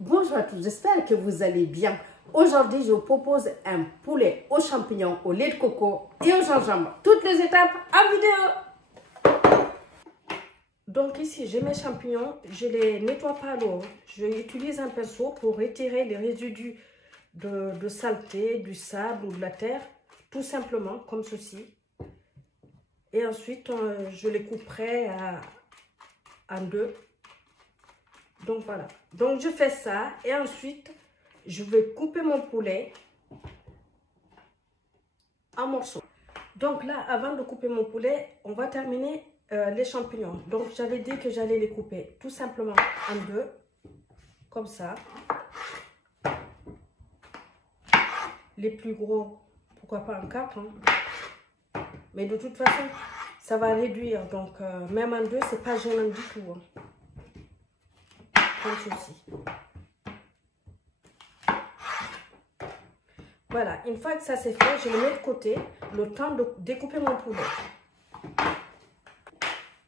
Bonjour à tous, j'espère que vous allez bien. Aujourd'hui, je vous propose un poulet aux champignons, au lait de coco et au gingembre. Toutes les étapes en vidéo. Donc ici, j'ai mes champignons, je les nettoie pas à l'eau. Je utilise un pinceau pour retirer les résidus de saleté, du sable ou de la terre, tout simplement comme ceci. Et ensuite, je les couperai en deux. Donc voilà, donc je fais ça et ensuite je vais couper mon poulet en morceaux. Donc là, avant de couper mon poulet, on va terminer les champignons. Donc j'avais dit que j'allais les couper tout simplement en deux, comme ça. Les plus gros, pourquoi pas en quatre, hein. Mais de toute façon, ça va réduire, donc même en deux, c'est pas gênant du tout, hein. Comme ceci. Voilà, une fois que ça c'est fait, je le mets de côté, le temps de découper mon poulet.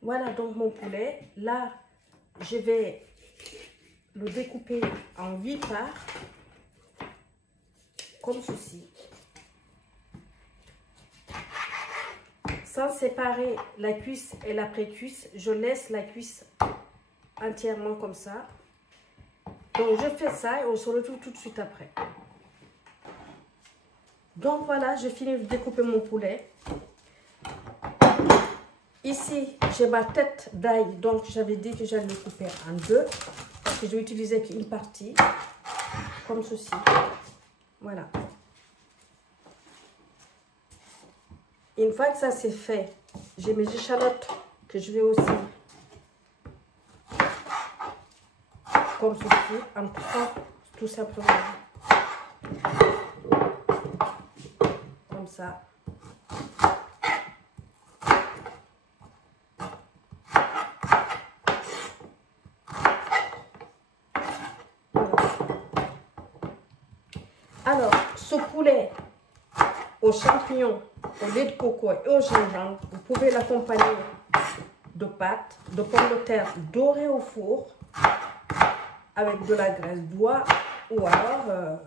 Voilà donc mon poulet. Là, je vais le découper en 8 parts, comme ceci. Sans séparer la cuisse et l'après-cuisse, je laisse la cuisse entièrement comme ça. Donc je fais ça et on se retrouve tout de suite après. Donc voilà, j'ai fini de découper mon poulet. Ici, j'ai ma tête d'ail, donc j'avais dit que j'allais le couper en deux, parce que je vais utiliser qu'une partie, comme ceci. Voilà. Une fois que ça c'est fait, j'ai mes échalotes que je vais aussi, comme ceci, en trois, tout simplement. Comme ça. Alors, ce poulet aux champignons, au lait de coco et au gingembre, vous pouvez l'accompagner de pâtes, de pommes de terre dorées au four, avec de la graisse d'oie ou alors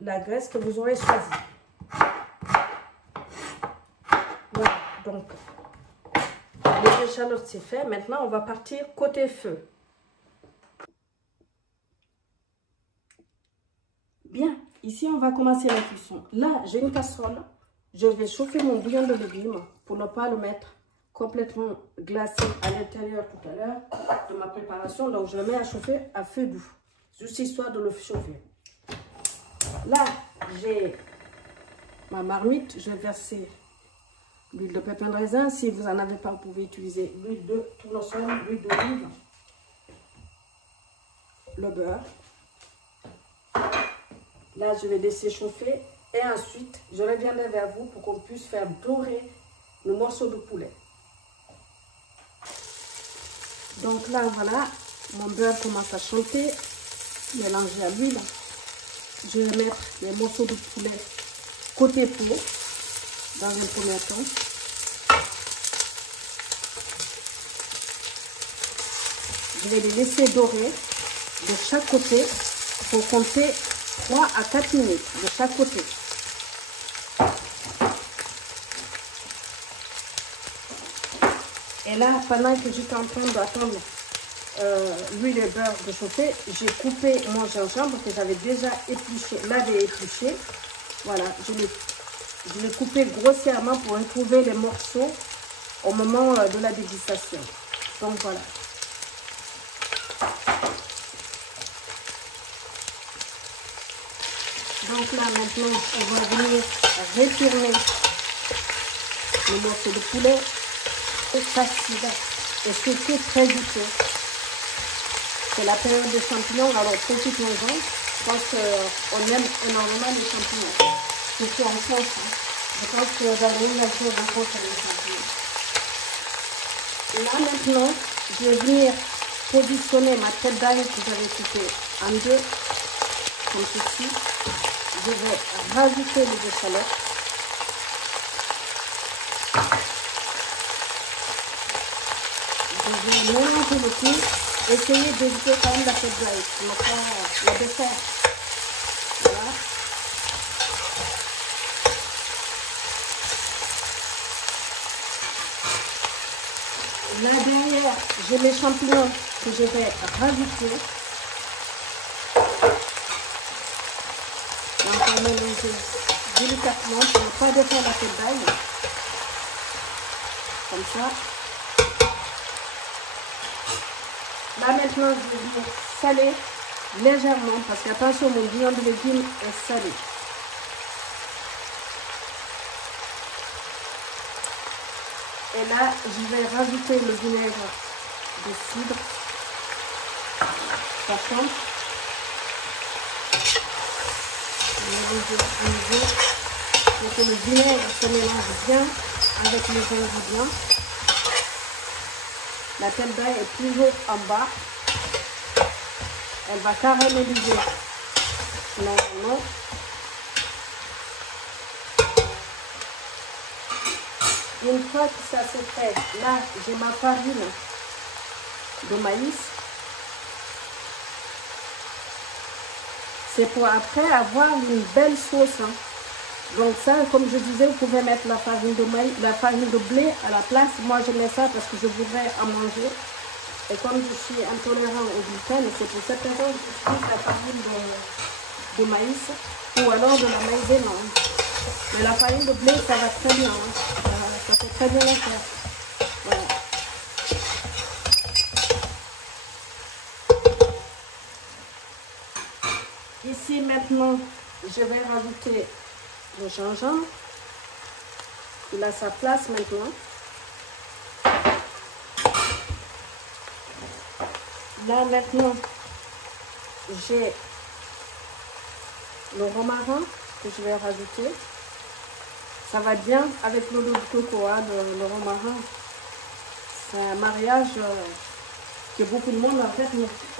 la graisse que vous aurez choisie. Voilà, donc les échalotes c'est fait. Maintenant on va partir côté feu. Bien, ici on va commencer la cuisson. Là j'ai une casserole, je vais chauffer mon bouillon de légumes pour ne pas le mettre complètement glacé à l'intérieur tout à l'heure de ma préparation. Donc je le mets à chauffer à feu doux, juste histoire de le chauffer. Là j'ai ma marmite, je vais verser l'huile de pépin de raisin. Si vous n'en avez pas, vous pouvez utiliser l'huile de tournesol, l'huile d'olive, le beurre. Là je vais laisser chauffer et ensuite je reviendrai vers vous pour qu'on puisse faire dorer le morceau de poulet. Donc là, voilà, mon beurre commence à chauffer, mélangé à l'huile. Je vais mettre les morceaux de poulet côté peau, dans un premier temps. Je vais les laisser dorer de chaque côté pour compter 3 à 4 minutes de chaque côté. Et là, pendant que j'étais en train d'attendre l'huile et le beurre de chauffer, j'ai coupé mon gingembre que j'avais déjà épluché, lavé et épluché. Voilà, je l'ai coupé grossièrement pour retrouver les morceaux au moment de la dégustation. Donc voilà. Donc là, maintenant, on va venir retourner le morceau de poulet. C'est facile et surtout très goûteux. C'est la période des champignons, alors profitons-en. Je pense qu'on aime énormément les champignons. Surtout en France. Hein. Je pense que vous avez une nature en France avec les champignons. Là maintenant, je vais venir positionner ma tête d'ail que j'avais coupée en deux, comme ceci. Je vais rajouter les échalotes. Je vais mélanger le tout essayez d'éviter quand même la tête d'ail, le dessert. Voilà. Là derrière, j'ai mes champignons que je vais rajouter. Donc on va mélanger délicatement pour ne pas défaire la tête d'ail. Comme ça. Là maintenant, je vais venir saler légèrement parce qu'attention, mon bouillon de légumes est salé. Et là, je vais rajouter le vinaigre de cidre. Ça compte. Mélanger à nouveau pour que le vinaigre se mélange bien avec les ingrédients. La tête d'ail est toujours en bas. Elle va caraméliser normalement. Une fois que ça s'est fait, là j'ai ma farine de maïs. C'est pour après avoir une belle sauce. Hein. Donc ça, comme je disais, vous pouvez mettre la farine de maïs, la farine de blé à la place. Moi, je mets ça parce que je voudrais en manger. Et comme je suis intolérant au gluten, c'est pour cette raison que j'utilise la farine de maïs ou alors de la maïzena. Mais la farine de blé, ça va très bien. Hein. Ça fait très bien l'affaire. Voilà. Ici, maintenant, je vais rajouter le gingembre. Il a sa place maintenant. Là maintenant, j'ai le romarin que je vais rajouter. Ça va bien avec l'eau de coco, hein, le romarin. C'est un mariage que beaucoup de monde, en fait,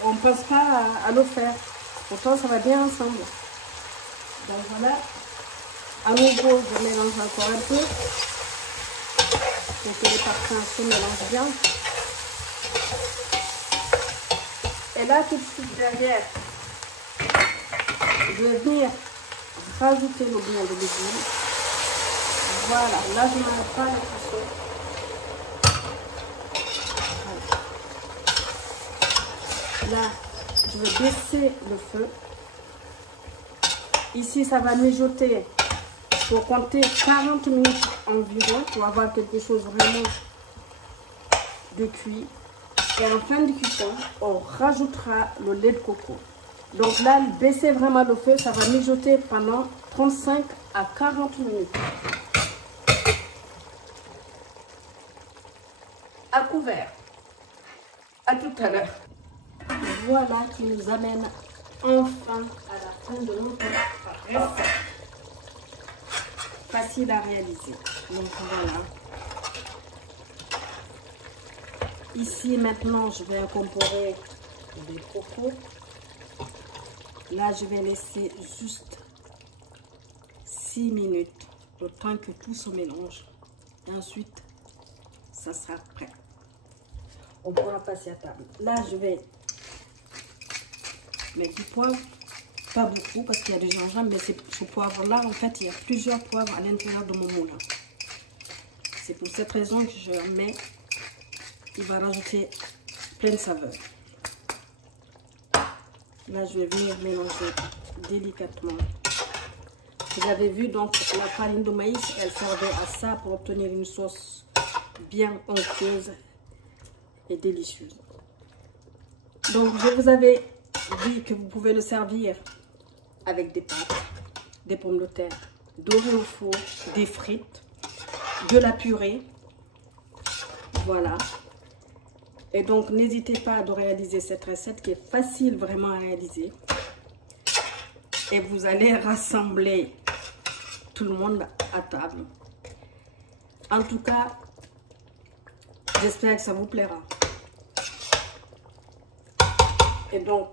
on ne pense pas à le faire. Pourtant, ça va bien ensemble. Donc voilà. À nouveau, je mélange encore un peu pour que les parfums se mélangent bien. Et là, tout de suite derrière, je vais venir rajouter le bouillon de légumes. Voilà, là je ne m'arrête pas avec tout ça. Là, je vais baisser le feu. Ici, ça va mijoter pour compter 40 minutes environ pour avoir quelque chose vraiment de cuit. Et en fin de cuisson, on rajoutera le lait de coco. Donc là, baissez vraiment le feu, ça va mijoter pendant 35 à 40 minutes. À couvert. À tout à l'heure. Voilà qui nous amène enfin à la fin de notre recette. Facile à réaliser. Donc voilà. Ici maintenant, je vais incorporer des cocos. Là, je vais laisser juste 6 minutes, le temps que tout se mélange. Et ensuite, ça sera prêt. On pourra passer à table. Là, je vais mettre du poivre. Pas beaucoup parce qu'il y a du gingembre, mais ce poivre-là, en fait, il y a plusieurs poivres à l'intérieur de mon moulin. C'est pour cette raison que je mets. Il va rajouter plein de saveurs. Là, je vais venir mélanger délicatement. Vous avez vu, donc, la farine de maïs, elle servait à ça pour obtenir une sauce bien onctueuse et délicieuse. Donc, je vous avais dit que vous pouvez le servir avec des pâtes, des pommes de terre, dorées au four, des frites, de la purée. Voilà. Et donc, n'hésitez pas à réaliser cette recette qui est facile vraiment à réaliser. Et vous allez rassembler tout le monde à table. En tout cas, j'espère que ça vous plaira. Et donc,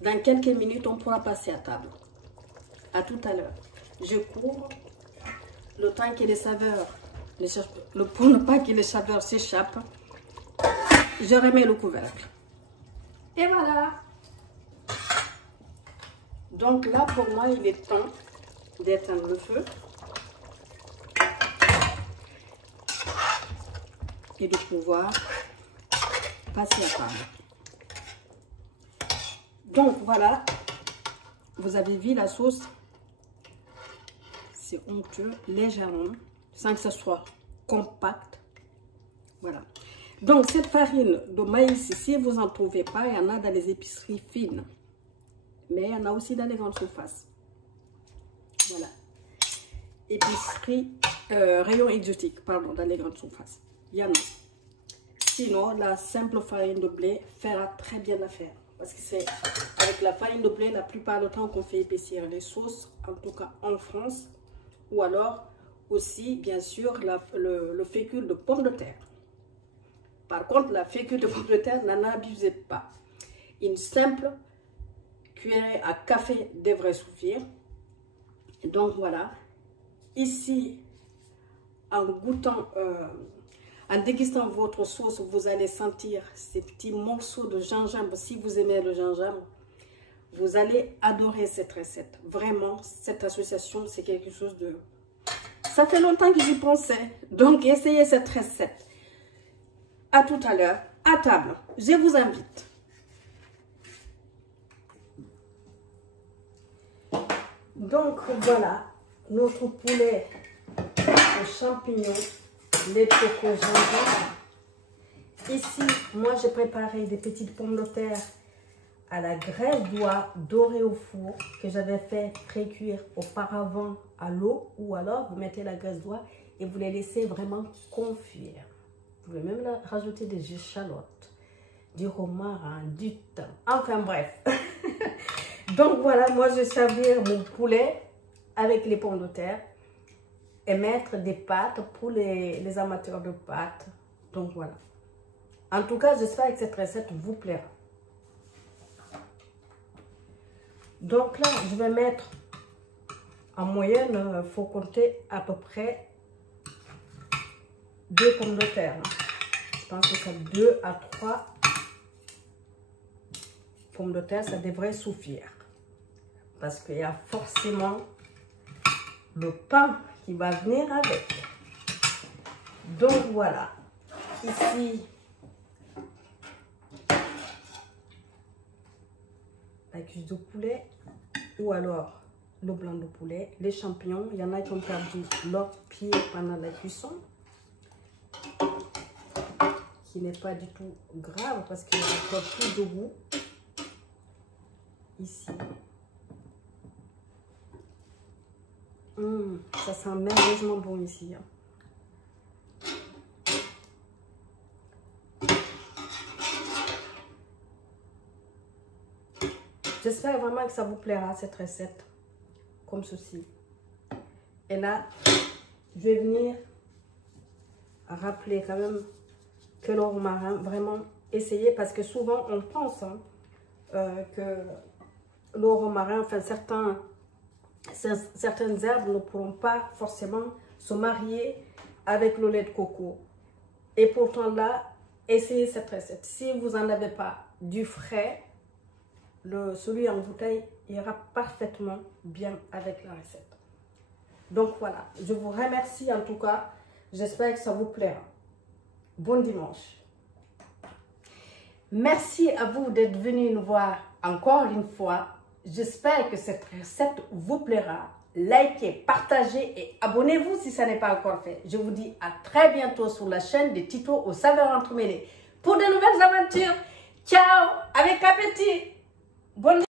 dans quelques minutes, on pourra passer à table. À tout à l'heure. Je couvre le temps que les saveurs, pour ne pas que les saveurs s'échappent. Je remets le couvercle. Et voilà. Donc là, pour moi, il est temps d'éteindre le feu et de pouvoir passer à table. Donc voilà, vous avez vu la sauce, c'est onctueux, légèrement, sans que ce soit compact. Voilà. Donc cette farine de maïs, si vous n'en trouvez pas, il y en a dans les épiceries fines. Mais il y en a aussi dans les grandes surfaces. Voilà. Épicerie, rayon exotique, pardon, dans les grandes surfaces. Il y en a. Sinon, la simple farine de blé fera très bien l'affaire. Parce que c'est avec la farine de blé, la plupart du temps qu'on fait épaissir les sauces, en tout cas en France. Ou alors aussi, bien sûr, le fécule de pomme de terre. Par contre, la fécule de pomme de terre, n'en abusez pas. Une simple cuillerée à café devrait suffire. Donc voilà. Ici, en goûtant, en dégustant votre sauce, vous allez sentir ces petits morceaux de gingembre. Si vous aimez le gingembre, vous allez adorer cette recette. Vraiment, cette association, c'est quelque chose de... Ça fait longtemps que j'y pensais. Donc, essayez cette recette. À tout à l'heure, à table. Je vous invite. Donc, voilà, notre poulet aux champignons, lait de coco, gingembre. Ici, moi, j'ai préparé des petites pommes de terre à la graisse d'oie dorée au four que j'avais fait pré-cuire auparavant à l'eau, ou alors vous mettez la graisse d'oie et vous les laissez vraiment confire. Vous pouvez même rajouter des échalotes, du romarin, du thym, enfin bref. Donc voilà, moi je vais servir mon poulet avec les pommes de terre et mettre des pâtes pour les amateurs de pâtes. Donc voilà. En tout cas, j'espère que cette recette vous plaira. Donc là, je vais mettre en moyenne, il faut compter à peu près 2 pommes de terre. Je pense que c'est 2 à 3 pommes de terre, ça devrait suffire. Parce qu'il y a forcément le pain qui va venir avec. Donc voilà. Ici, la cuisse de poulet ou alors le blanc de poulet, les champignons. Il y en a qui ont perdu leur pied pendant la cuisson, qui n'est pas du tout grave parce qu'il y a encore plus de goût. Ici. Ça sent merveilleusement bon ici. J'espère vraiment que ça vous plaira cette recette, comme ceci. Et là, je vais venir rappeler quand même que le romarin, vraiment essayer, parce que souvent on pense que le romarin, enfin certaines herbes ne pourront pas forcément se marier avec le lait de coco. Et pourtant là, essayez cette recette. Si vous n'en avez pas du frais, celui en bouteille ira parfaitement bien avec la recette. Donc voilà, je vous remercie en tout cas. J'espère que ça vous plaira. Bon dimanche. Merci à vous d'être venu nous voir encore une fois. J'espère que cette recette vous plaira. Likez, partagez et abonnez-vous si ça n'est pas encore fait. Je vous dis à très bientôt sur la chaîne des Tito aux saveurs entremêlées pour de nouvelles aventures. Ciao, avec appétit. Bonne